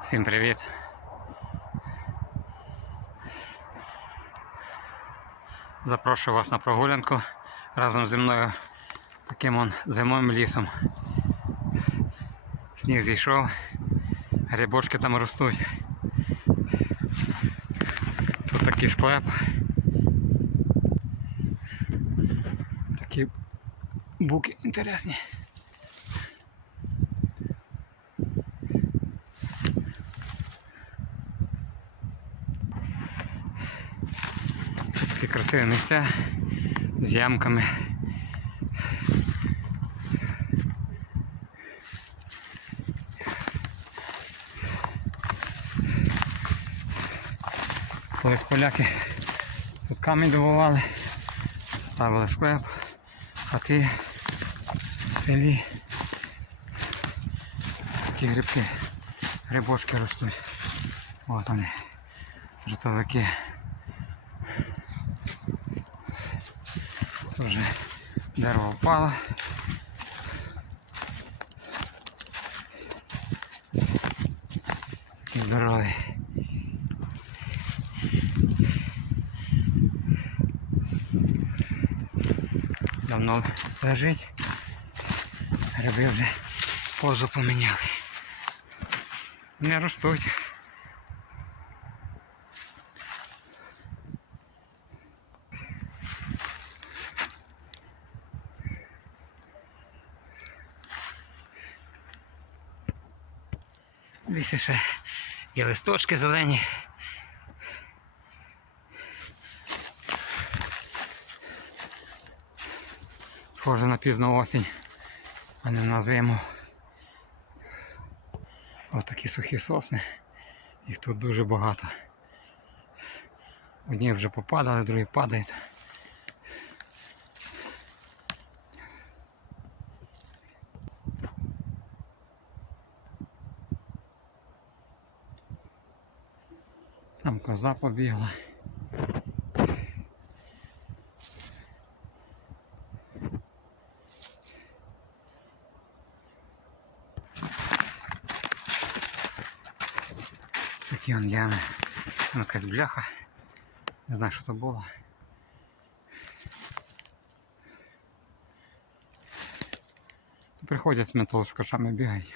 Всім привіт! Запрошую вас на прогулянку разом зі мною таким он зимовим лісом. Сніг зійшов, грибочки там ростуть. Тут такий склеп. Такі буки інтересні. Такі красиві місця з ямками. Колись поляки тут камінь добували, ставили склеп, хати селі. Такі грибки, грибочки ростуть. От вони, трутовики. Тут вже дерево впало. Такий здоровий. Давно лежить. Гриби вже позу поміняли. Не ростуть. Лісі ще є листочки зелені. Схоже на пізну осінь, а не на зиму. Ось такі сухі сосни. Їх тут дуже багато. Одні вже попадали, другі падають. Там коза побігла. Такі он ями. Там якась бляха. Не знаю, що це було. Тут Приходять з металошукачами бігають.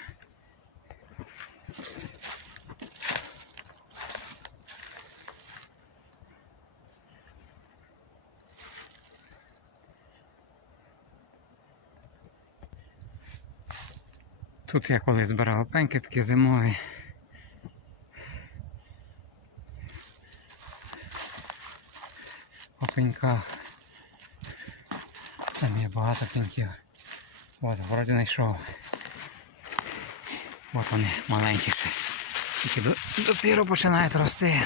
Тут я колись збирав опеньки такі зимові. По. Там є багато пеньків. От, вроді знайшов. От вони маленькі ще. Тільки допіру починають рости.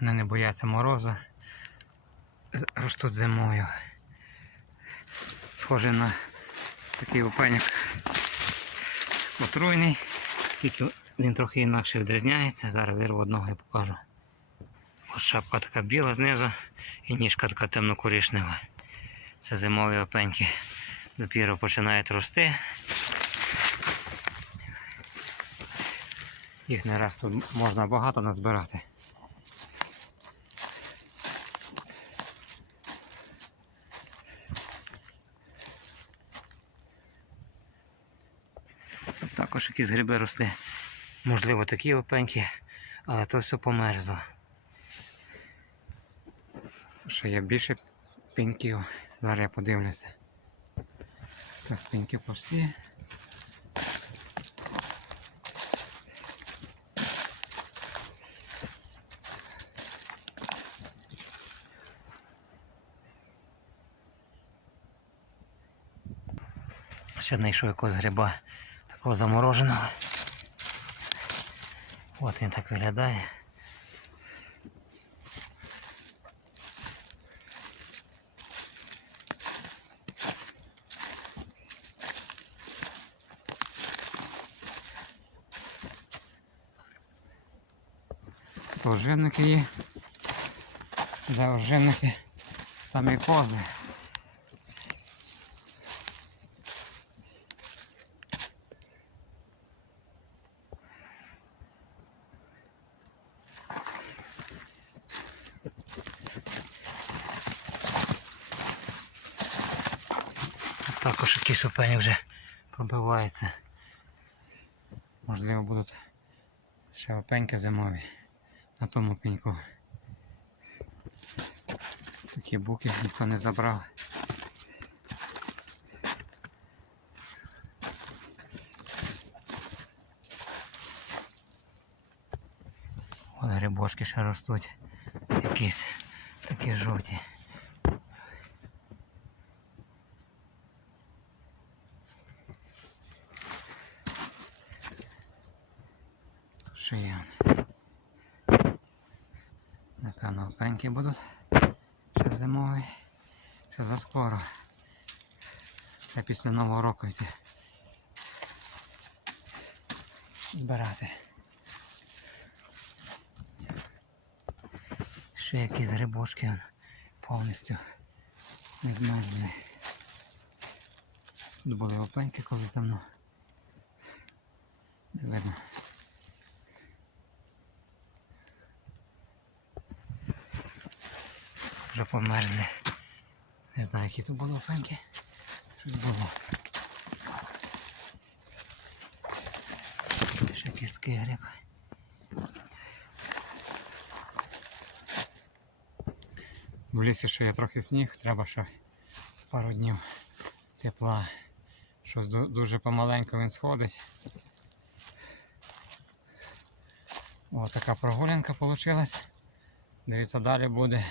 Вони не бояться морозу. Ростуть зимою. Схожий на такий опеньок отруйний. Тільки він трохи інакше відрізняється. Зараз вирву одного і покажу. Ось шапка така біла знизу і ніжка така темно-коричнева. Це зимові опеньки. Допіру починають рости. Їх не раз тут можна багато назбирати. Тут також якісь гриби росли. Можливо, такі опеньки, але то все померзло. Що є більше пеньків. Зараз я подивлюся. Так, пеньки пусті. Ще знайшов якогось гриба такого замороженого. От він так виглядає. Ожинники є. Де ожинники, там і кози. Також якісь опені вже пробиваються. Можливо будуть ще опеньки зимові на тому пеньку. Такі буки ніхто не забрав. Вон грибочки ще ростуть. Якісь такі жовті. Шиян. Напевно, опеньки будуть. Ще зимовий. Ще заскоро. Це після Нового року йти. Збирати. Ще якісь грибочки повністю не змерзли. Тут були опеньки колись давно. Не видно. Вже померзли. Не знаю, які тут були опеньки. Щось було. Ще кістки гриб. В лісі ще є трохи сніг, треба ще пару днів тепла. Щось дуже помаленьку він сходить. О, така прогулянка вийшла. Дивіться, далі буде